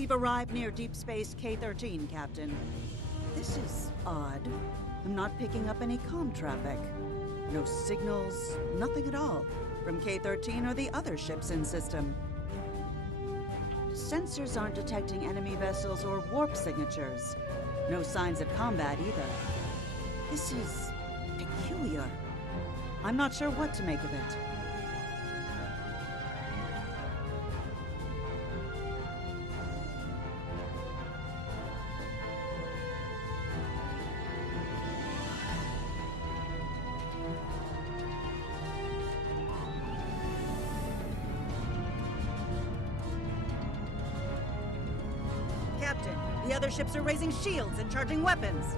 We've arrived near Deep Space K-13, Captain. This is odd. I'm not picking up any comm traffic. No signals, nothing at all, from K-13 or the other ships in system. Sensors aren't detecting enemy vessels or warp signatures. No signs of combat either. This is peculiar. I'm not sure what to make of it. Captain, the other ships are raising shields and charging weapons.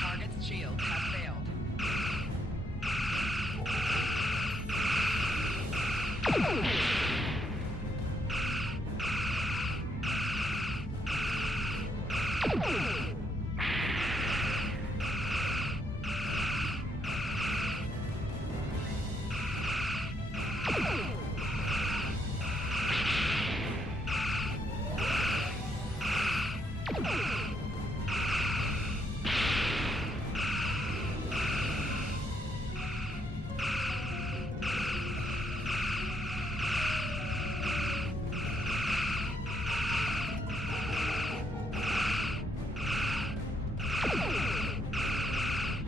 Target's shields have failed.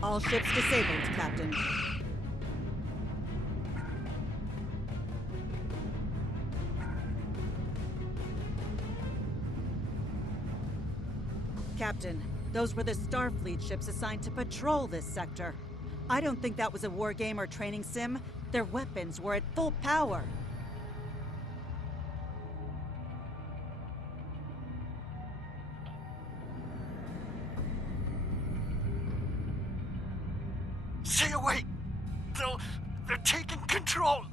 All ships disabled, Captain. Captain, those were the Starfleet ships assigned to patrol this sector. I don't think that was a war game or training sim. Their weapons were at full power. Stay away! They're taking control!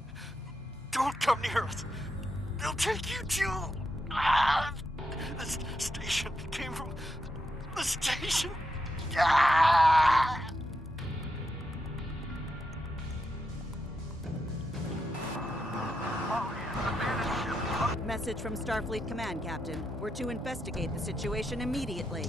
Don't come near us! They'll take you too! Ah! This station came from the station! Ah! message from Starfleet Command, Captain. We're to investigate the situation immediately.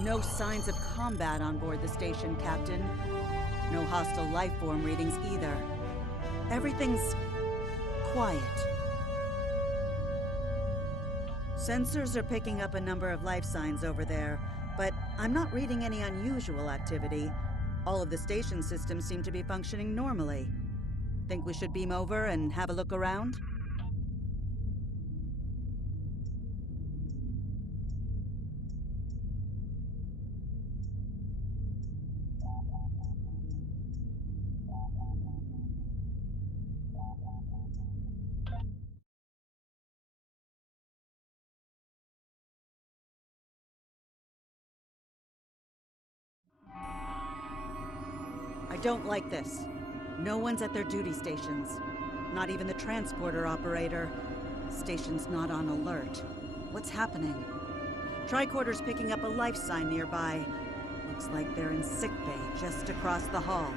No signs of combat on board the station, Captain. No hostile life form readings either. Everything's quiet. Sensors are picking up a number of life signs over there, but I'm not reading any unusual activity. All of the station systems seem to be functioning normally. Think we should beam over and have a look around? I don't like this. No one's at their duty stations. Not even the transporter operator. Station's not on alert. What's happening? Tricorder's picking up a life sign nearby. Looks like they're in sickbay just across the hall.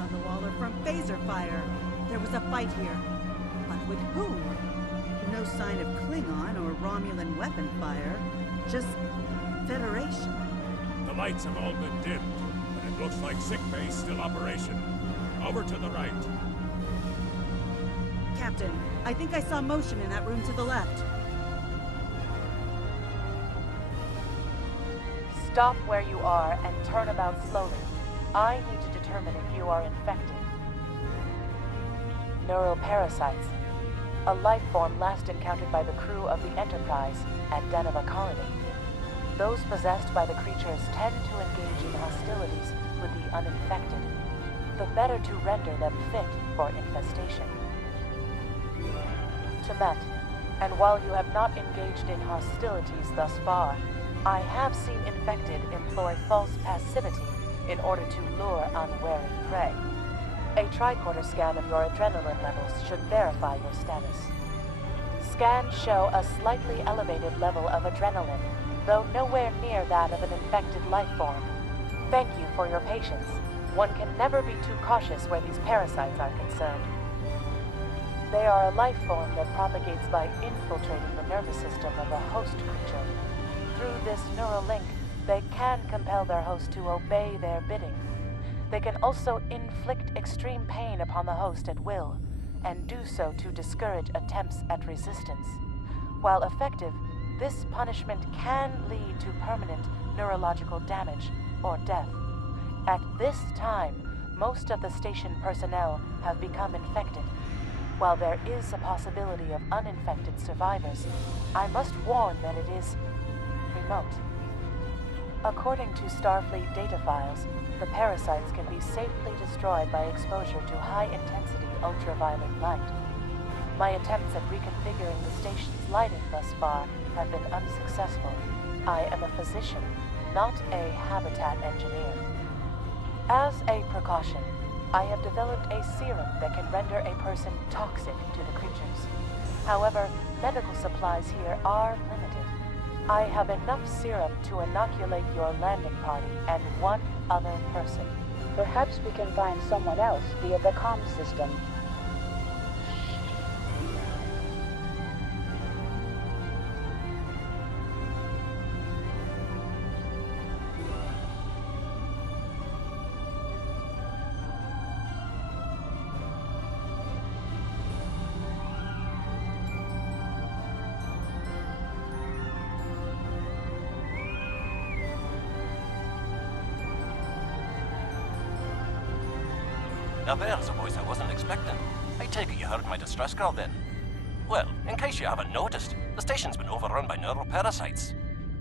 On the wall are from phaser fire. There was a fight here. But with whom? No sign of Klingon or Romulan weapon fire. Just Federation. The lights have all been dimmed, but it looks like sickbay's still operation. Over to the right. Captain, I think I saw motion in that room to the left. Stop where you are and turn about slowly. I need to determine if you are infected. Neural parasites. A life form last encountered by the crew of the Enterprise at Deneva Colony. Those possessed by the creatures tend to engage in hostilities with the uninfected, the better to render them fit for infestation. Temet, and while you have not engaged in hostilities thus far, I have seen infected employ false passivity in order to lure unwary prey. A tricorder scan of your adrenaline levels should verify your status. Scans show a slightly elevated level of adrenaline, though nowhere near that of an infected life form. Thank you for your patience. One can never be too cautious where these parasites are concerned. They are a life form that propagates by infiltrating the nervous system of a host creature. Through this neural link, they can compel their host to obey their bidding. They can also inflict extreme pain upon the host at will, and do so to discourage attempts at resistance. While effective, this punishment can lead to permanent neurological damage or death. At this time, most of the station personnel have become infected. While there is a possibility of uninfected survivors, I must warn that it is remote. According to Starfleet data files, the parasites can be safely destroyed by exposure to high-intensity ultraviolet light. My attempts at reconfiguring the station's lighting thus far have been unsuccessful. I am a physician, not a habitat engineer. As a precaution, I have developed a serum that can render a person toxic to the creatures. However, medical supplies here are limited. I have enough serum to inoculate your landing party and one other person. Perhaps we can find someone else via the comm system. Now there's a voice I wasn't expecting. I take it you heard my distress call then. Well, in case you haven't noticed, the station's been overrun by neuroparasites.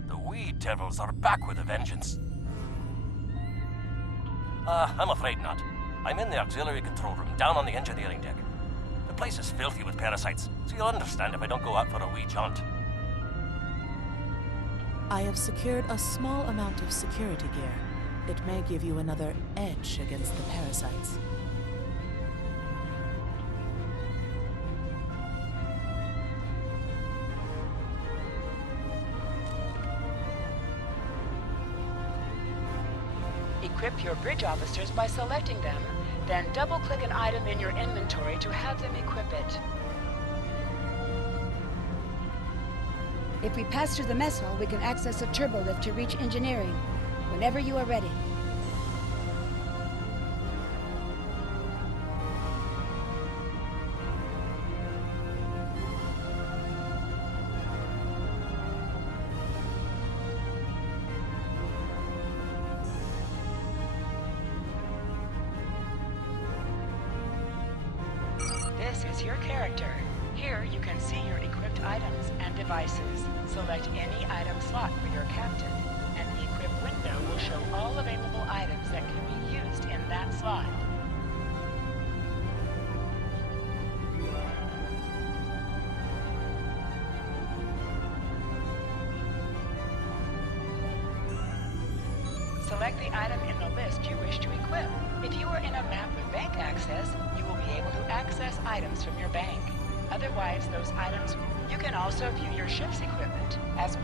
The wee devils are back with a vengeance. I'm afraid not. I'm in the auxiliary control room, down on the engineering deck. The place is filthy with parasites, so you'll understand if I don't go out for a wee jaunt. I have secured a small amount of security gear. It may give you another edge against the parasites. Equip your bridge officers by selecting them, then double-click an item in your inventory to have them equip it. If we pass through the mess hall, we can access a turbo lift to reach engineering. Whenever you are ready. This is your character. Here you can see your equipped items and devices. Select any item slot for your captain, and the equip window will show all available items that can be used in that slot. Select the item in the list you wish to equip. If you are in a map with bank access, you will be able to access items from your bank. Otherwise, those items... You can also view your ship's equipment as...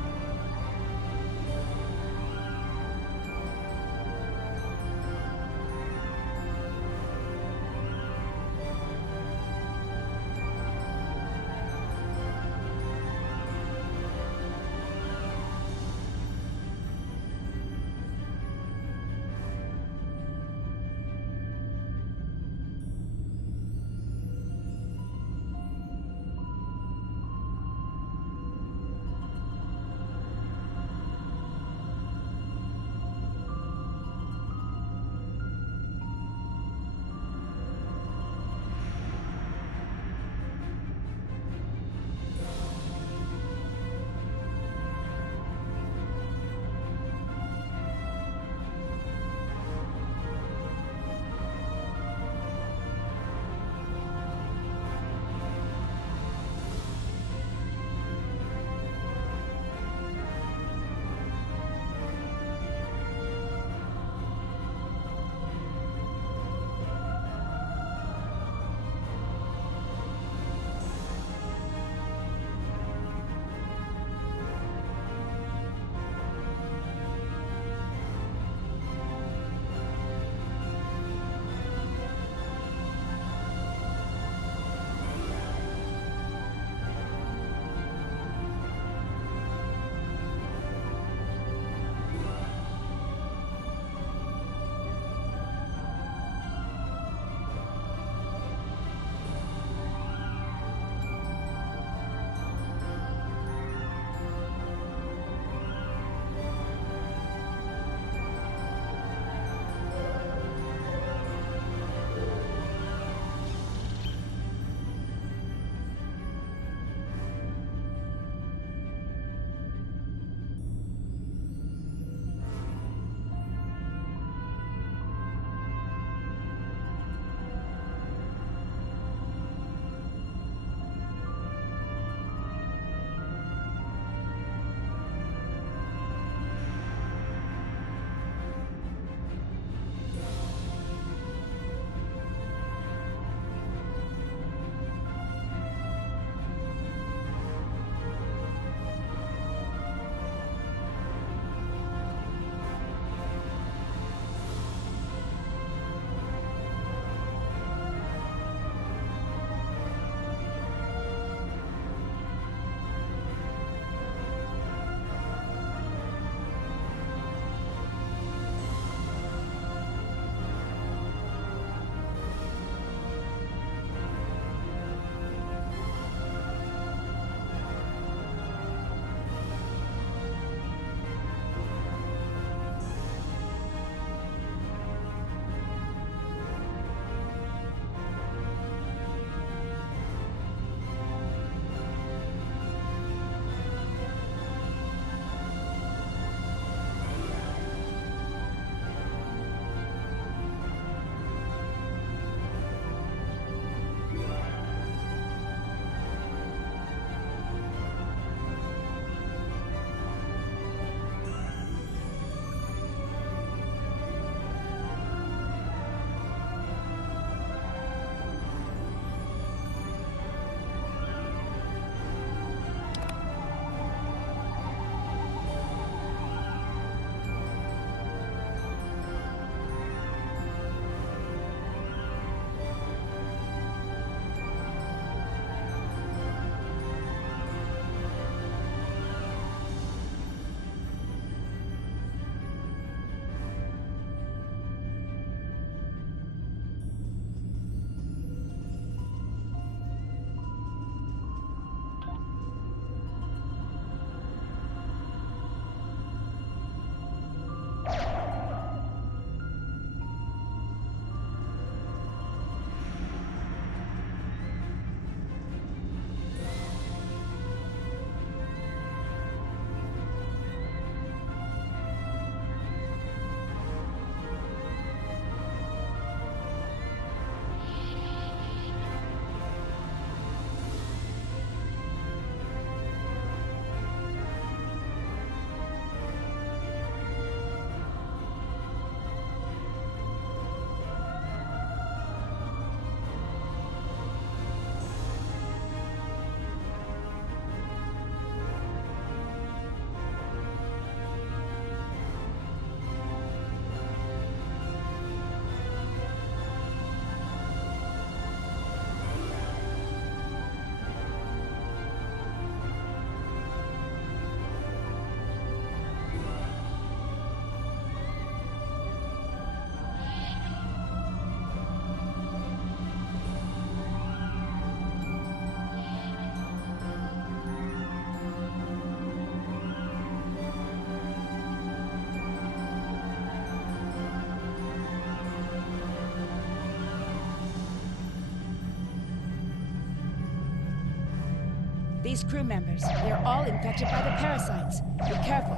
Space crew members. They're all infected by the parasites. Be careful.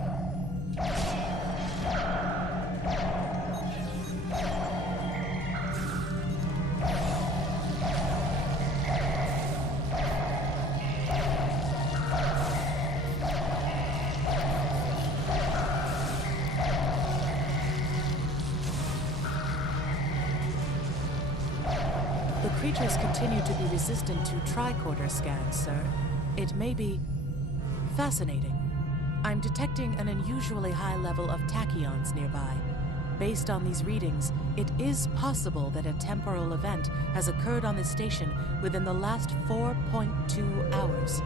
The creatures continue to be resistant to tricorder scans, sir. It may be fascinating. I'm detecting an unusually high level of tachyons nearby. Based on these readings, it is possible that a temporal event has occurred on this station within the last 4.2 hours.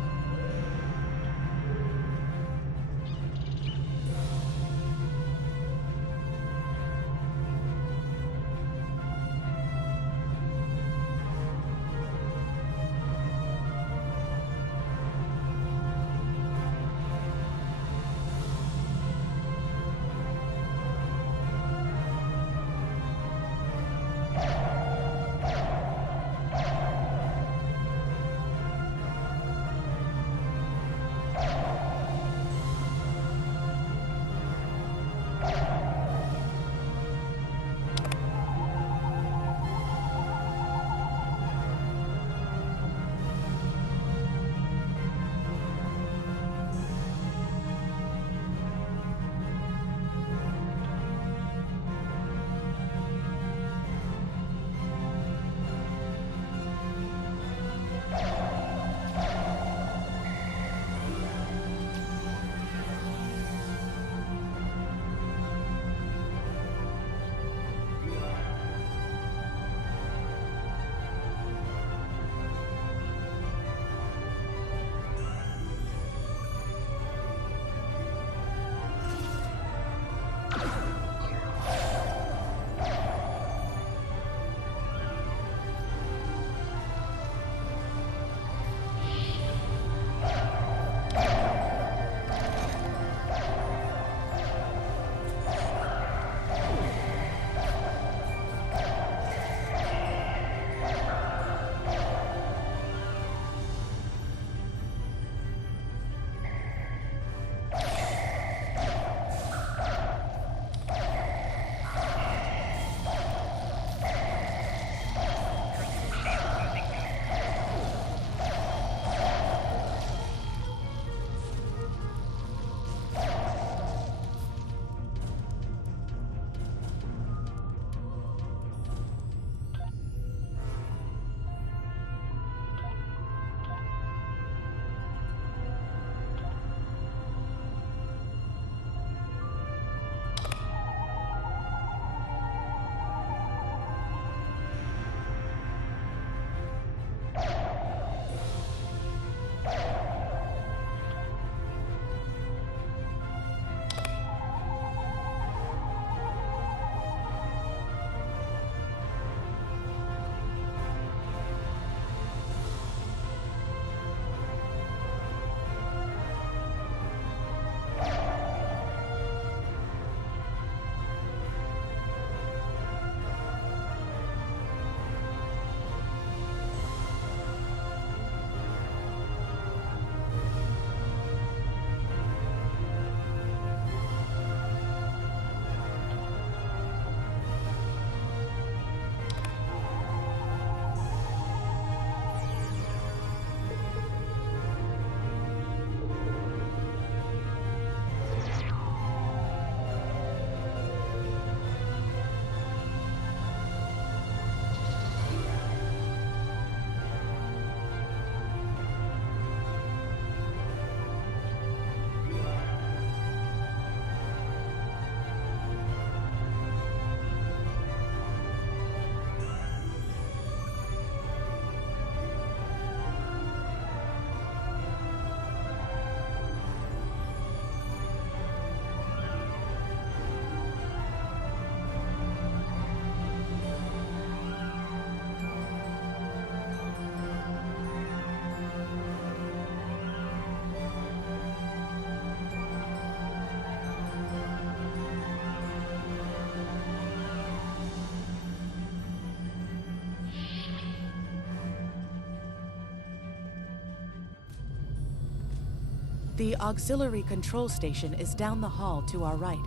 The auxiliary control station is down the hall to our right.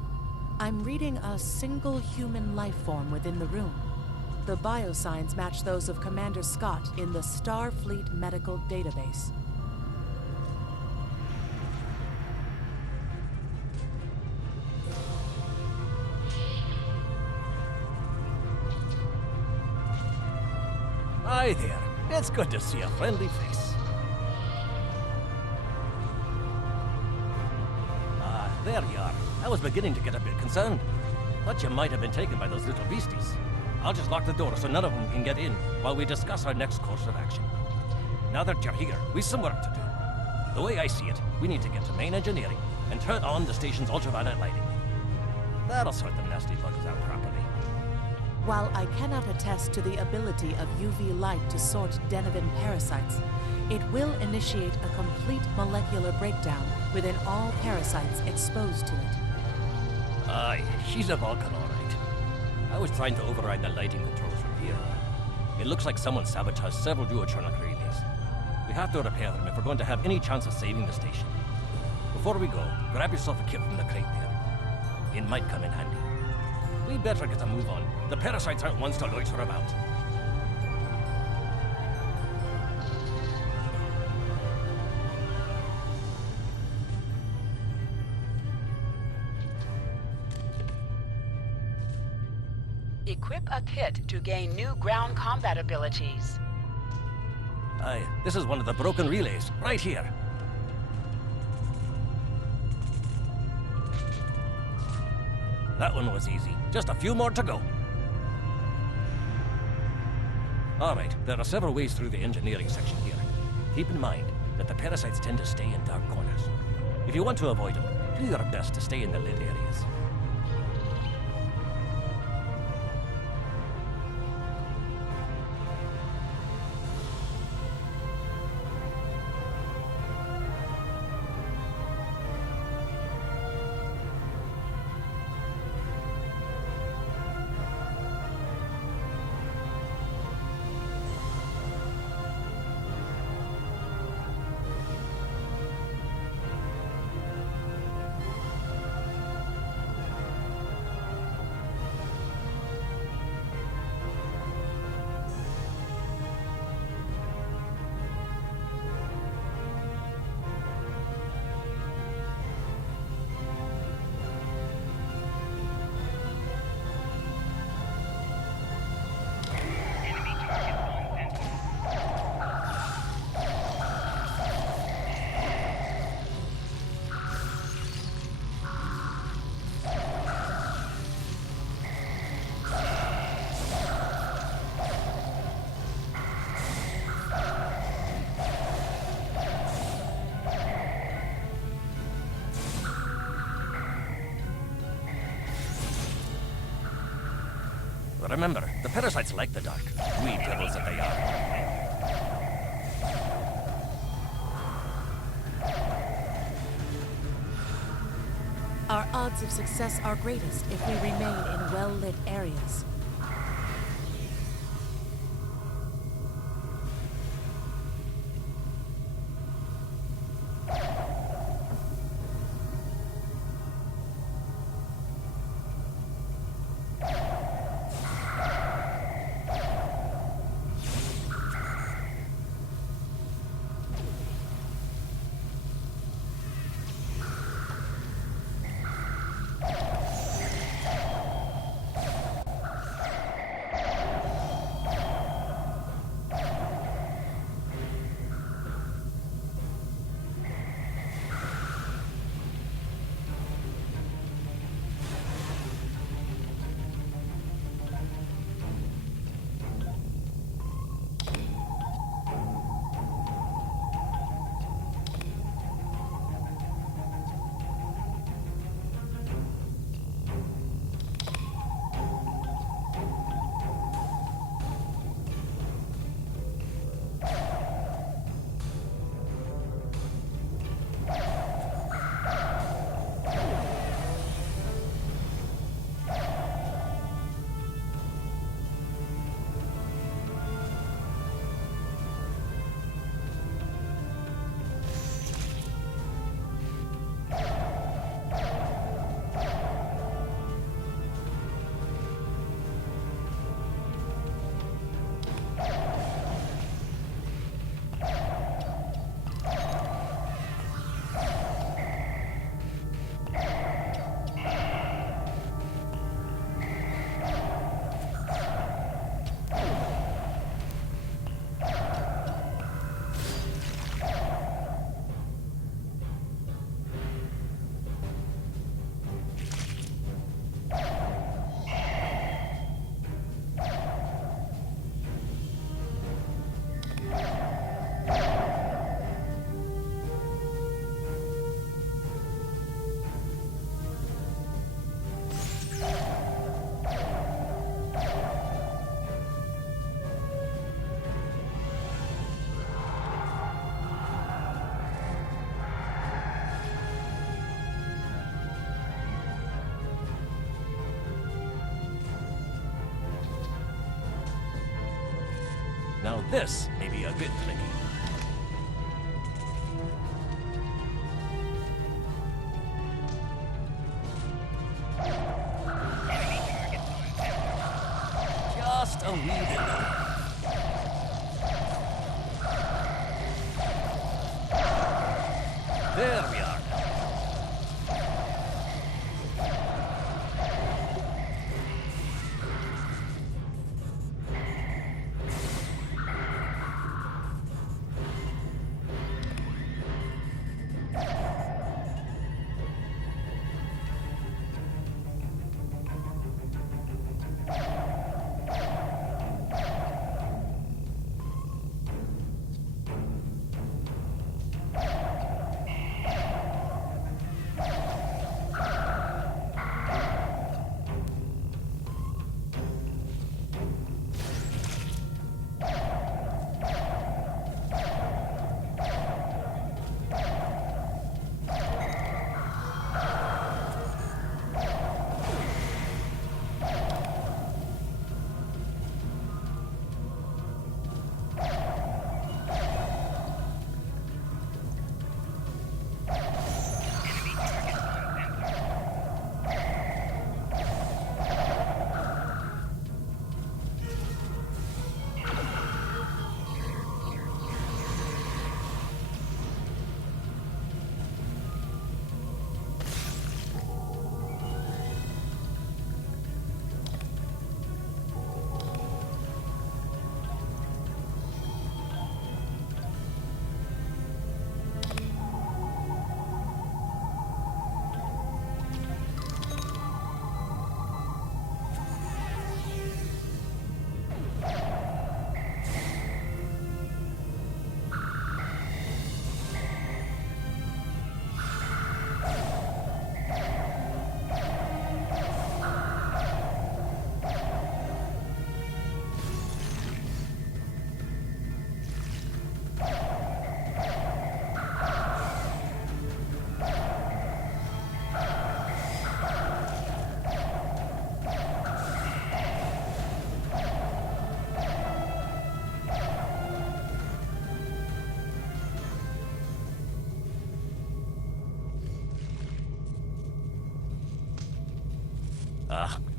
I'm reading a single human life form within the room. The biosigns match those of Commander Scott in the Starfleet Medical Database. Hi there. It's good to see a friendly face. There you are. I was beginning to get a bit concerned. Thought you might have been taken by those little beasties. I'll just lock the door so none of them can get in while we discuss our next course of action. Now that you're here, we've some work to do. The way I see it, we need to get to main engineering and turn on the station's ultraviolet lighting. That'll sort the nasty bugs out properly. While I cannot attest to the ability of UV light to sort Denivan parasites, it will initiate a complete molecular breakdown within all parasites exposed to it. Aye, she's a Vulcan, all right. I was trying to override the lighting controls from here. It looks like someone sabotaged several duotronic relays. We have to repair them if we're going to have any chance of saving the station. Before we go, grab yourself a kit from the crate there. It might come in handy. We better get a move on. The parasites aren't ones to loiter about. Equip a kit to gain new ground combat abilities. Aye, this is one of the broken relays, right here. That one was easy. Just a few more to go. All right, there are several ways through the engineering section here. Keep in mind that the parasites tend to stay in dark corners. If you want to avoid them, do your best to stay in the lit areas. Remember, the parasites like the dark. We devils that they are. Our odds of success are greatest if we remain in well-lit areas. Now this may be a bit tricky. Just a wee bit lower. There we are.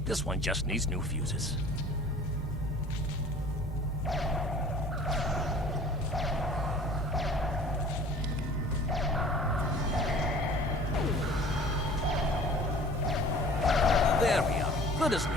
This one just needs new fuses. There we are. Good as new.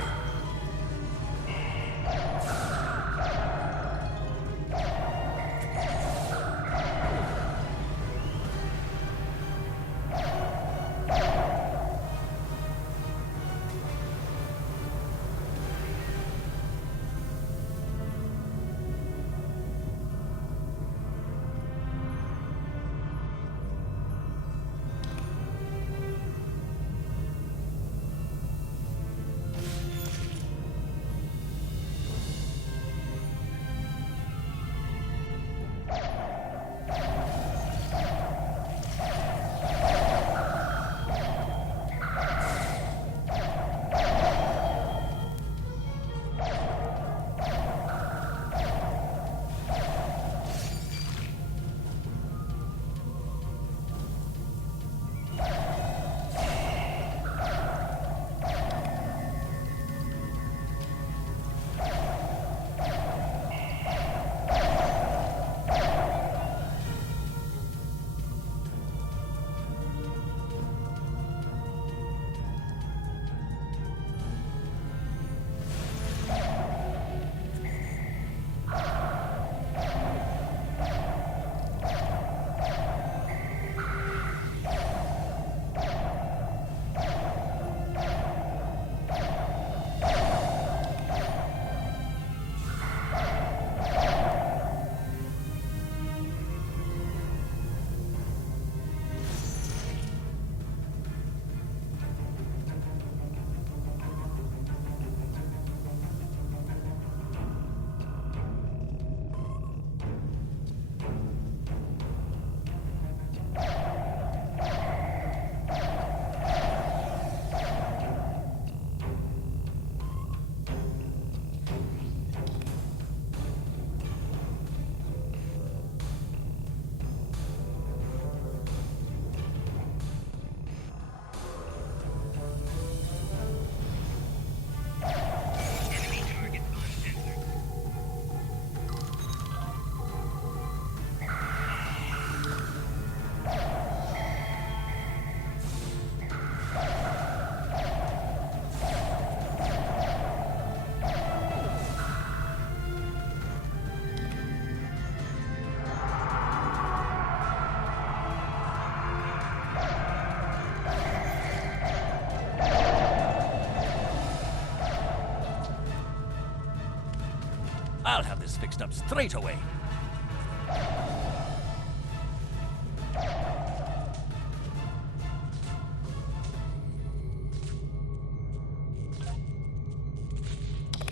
this fixed up straight away.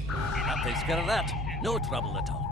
That takes care of that. No trouble at all.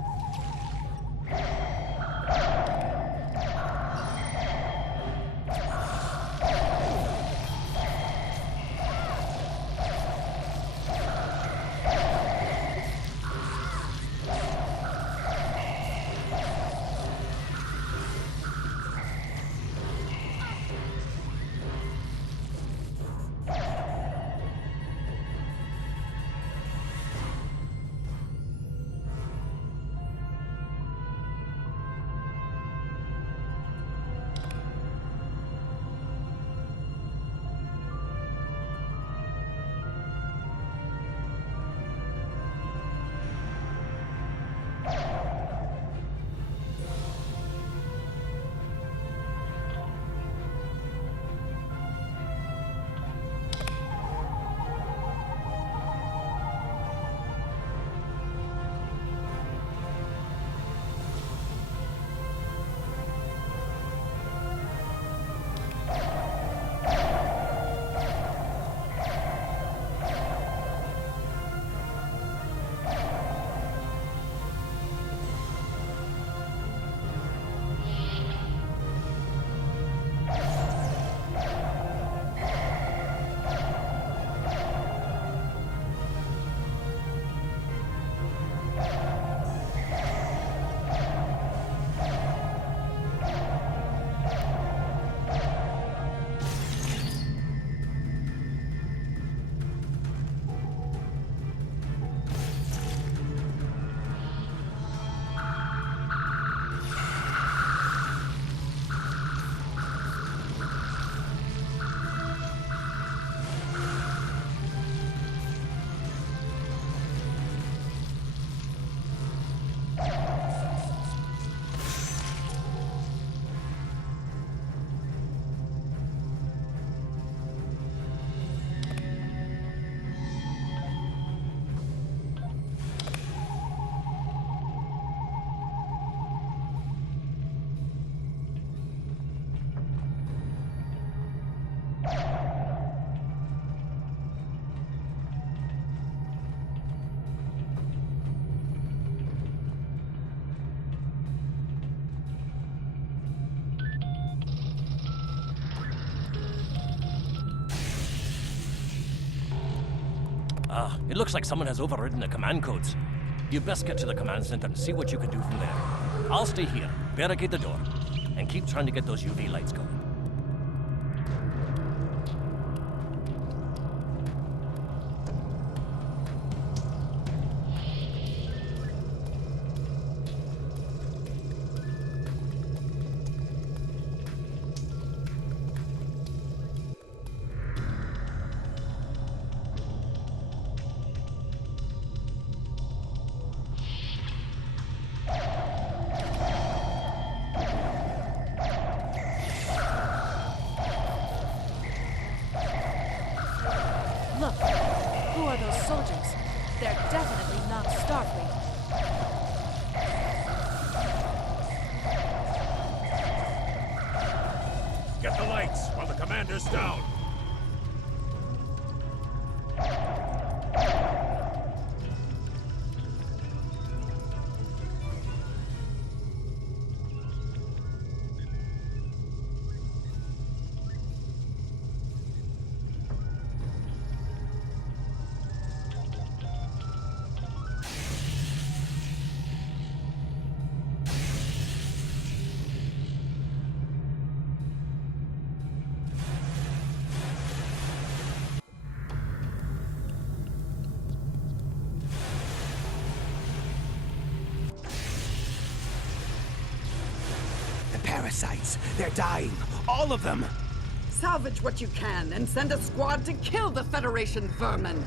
Ah, it looks like someone has overridden the command codes. You best get to the command center and see what you can do from there. I'll stay here, barricade the door, and keep trying to get those UV lights going. Look, who are those soldiers? They're definitely not Starfleet. Get the lights while the commander's down. Parasites. They're dying. All of them. Salvage what you can and send a squad to kill the Federation vermin.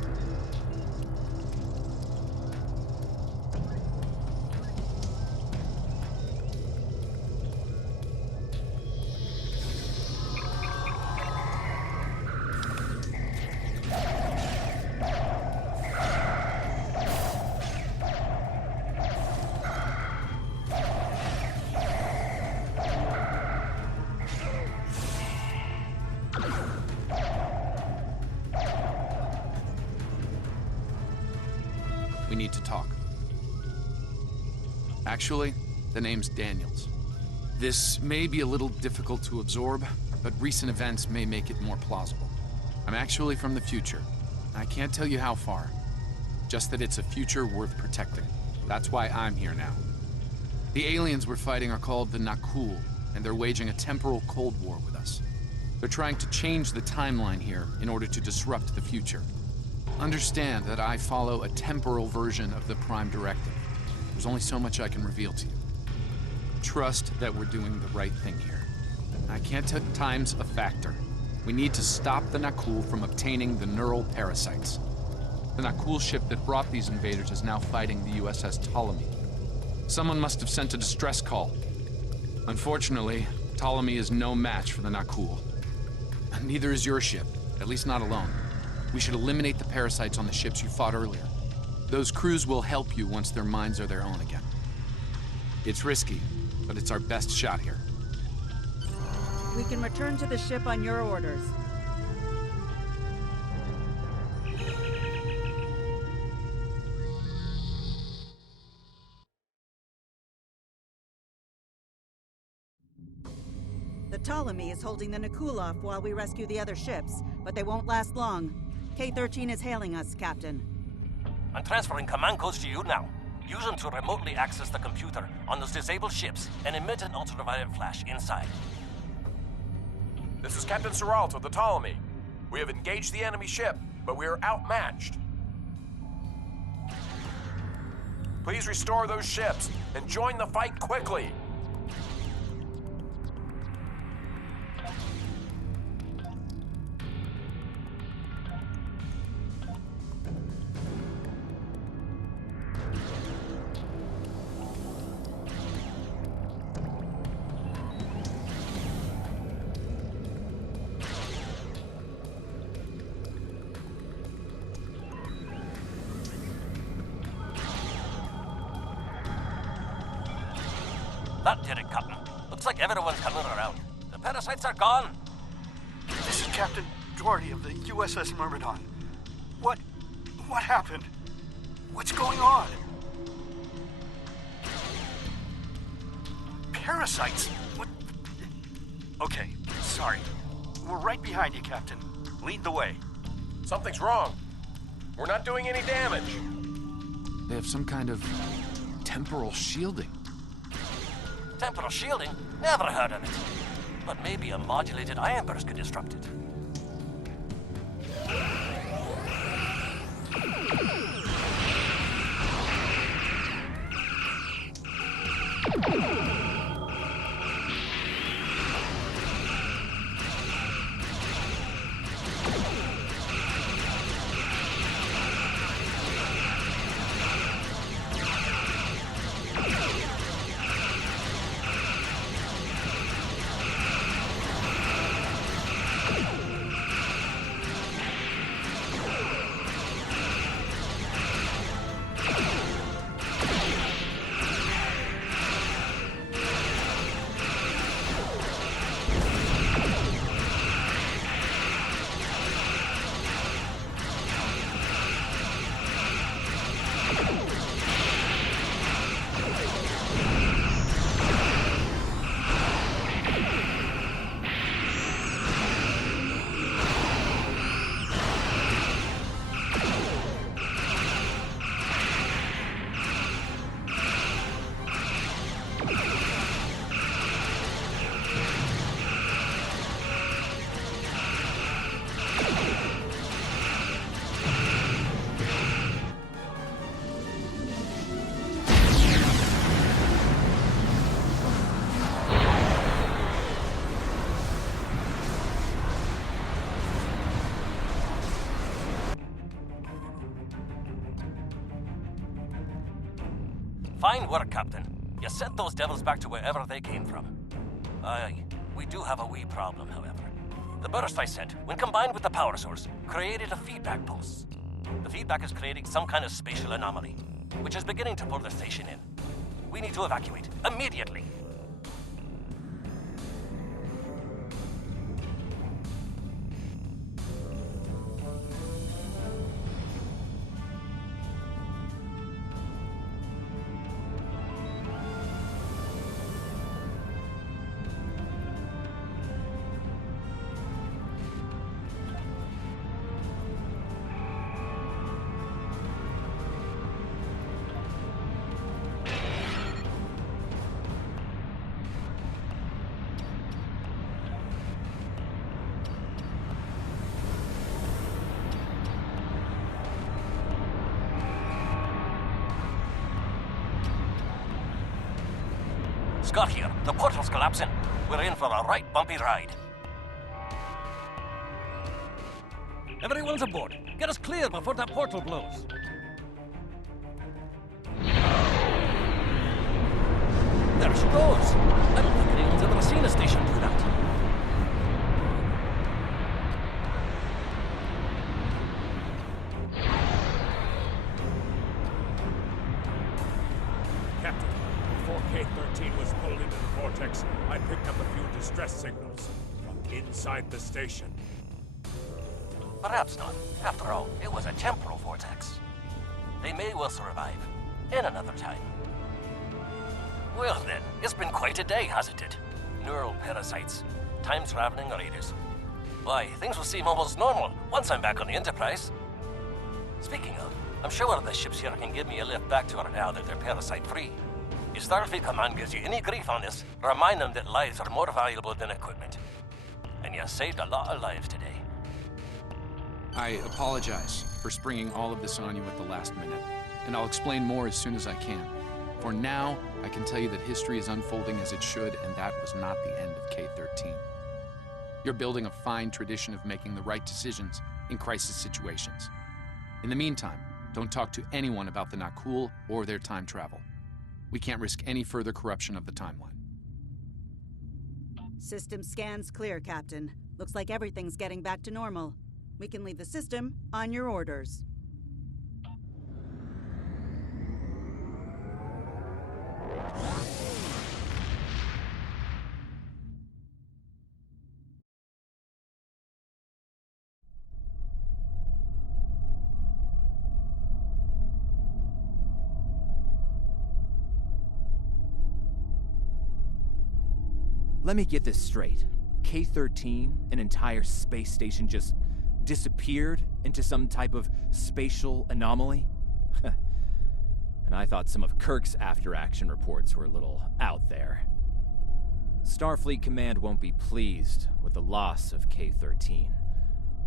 We need to talk. Actually, the name's Daniels. This may be a little difficult to absorb, but recent events may make it more plausible. I'm actually from the future. I can't tell you how far. Just that it's a future worth protecting. That's why I'm here now. The aliens we're fighting are called the Nakul, and they're waging a temporal Cold War with us. They're trying to change the timeline here in order to disrupt the future. Understand that I follow a temporal version of the Prime Directive. There's only so much I can reveal to you. Trust that we're doing the right thing here. I can't tell time's a factor. We need to stop the Nakul from obtaining the neural parasites. The Nakul ship that brought these invaders is now fighting the USS Ptolemy. Someone must have sent a distress call. Unfortunately, Ptolemy is no match for the Nakul. Neither is your ship, at least not alone. We should eliminate the parasites on the ships you fought earlier. Those crews will help you once their minds are their own again. It's risky, but it's our best shot here. We can return to the ship on your orders. The Ptolemy is holding the Nakul off while we rescue the other ships, but they won't last long. K-13 is hailing us, Captain. I'm transferring command codes to you now. Use them to remotely access the computer on those disabled ships and emit an ultraviolet flash inside. This is Captain Seralt of the Ptolemy. We have engaged the enemy ship, but we are outmatched. Please restore those ships and join the fight quickly. That did it, Captain. Looks like everyone's coming around. The parasites are gone. This is Captain Doherty of the USS Myrmidon. What happened? What's going on? Parasites? What? Okay, sorry. We're right behind you, Captain. Lead the way. Something's wrong. We're not doing any damage. They have some kind of temporal shielding. Temporal shielding? Never heard of it. But maybe a modulated ion burst could disrupt it. Fine work, Captain. You sent those devils back to wherever they came from. Aye, we do have a wee problem, however. The burst I sent, when combined with the power source, created a feedback pulse. The feedback is creating some kind of spatial anomaly, which is beginning to pull the station in. We need to evacuate, immediately. got here, the portal's collapsing. We're in for a right bumpy ride. Everyone's aboard. Get us clear before that portal blows. There she goes. I don't think anyone's ever seen a station do that. Captain, before K-13 was pulled into the vortex, I picked up a few distress signals from inside the station. Perhaps not. After all, it was a temporal vortex. They may well survive. In another time. Well then, it's been quite a day, hasn't it? Neural parasites, time-traveling raiders. Why, things will seem almost normal once I'm back on the Enterprise. Speaking of, I'm sure the ships here can give me a lift back to her now that they're parasite-free. If Starfleet Command gives you any grief on this, remind them that lives are more valuable than equipment. And you saved a lot of lives today. I apologize for springing all of this on you at the last minute, and I'll explain more as soon as I can. For now, I can tell you that history is unfolding as it should, and that was not the end of K-13. You're building a fine tradition of making the right decisions in crisis situations. In the meantime, don't talk to anyone about the Nakul or their time travel. We can't risk any further corruption of the timeline. System scans clear, Captain. Looks like everything's getting back to normal. We can leave the system on your orders. Let me get this straight. K-13, an entire space station, just disappeared into some type of spatial anomaly? And I thought some of Kirk's after-action reports were a little out there. Starfleet Command won't be pleased with the loss of K-13,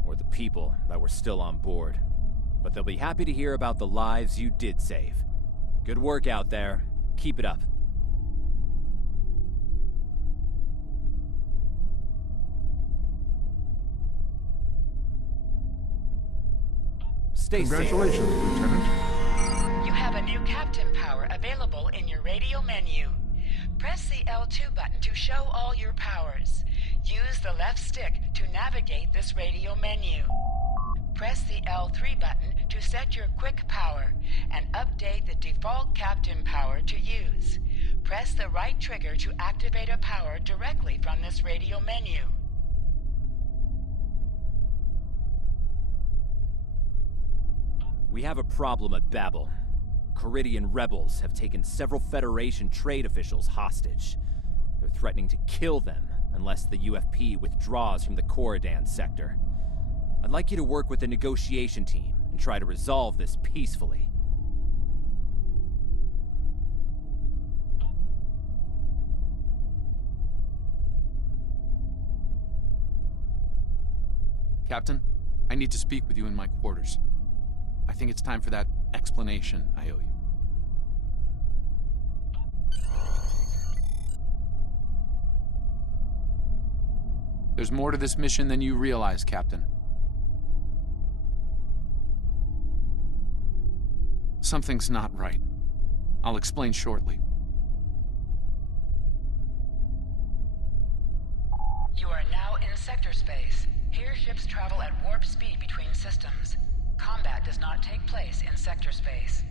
or the people that were still on board. But they'll be happy to hear about the lives you did save. Good work out there. Keep it up. Stay safe. Congratulations, Lieutenant. You have a new captain power available in your radio menu. Press the L2 button to show all your powers. Use the left stick to navigate this radio menu. Press the L3 button to set your quick power and update the default captain power to use. Press the right trigger to activate a power directly from this radio menu. We have a problem at Babel. Caridian rebels have taken several Federation trade officials hostage. They're threatening to kill them unless the UFP withdraws from the Corridan sector. I'd like you to work with the negotiation team and try to resolve this peacefully. Captain, I need to speak with you in my quarters. I think it's time for that explanation I owe you. There's more to this mission than you realize, Captain. Something's not right. I'll explain shortly. You are now in sector space. Here ships travel at warp speed between systems. Combat does not take place in sector space.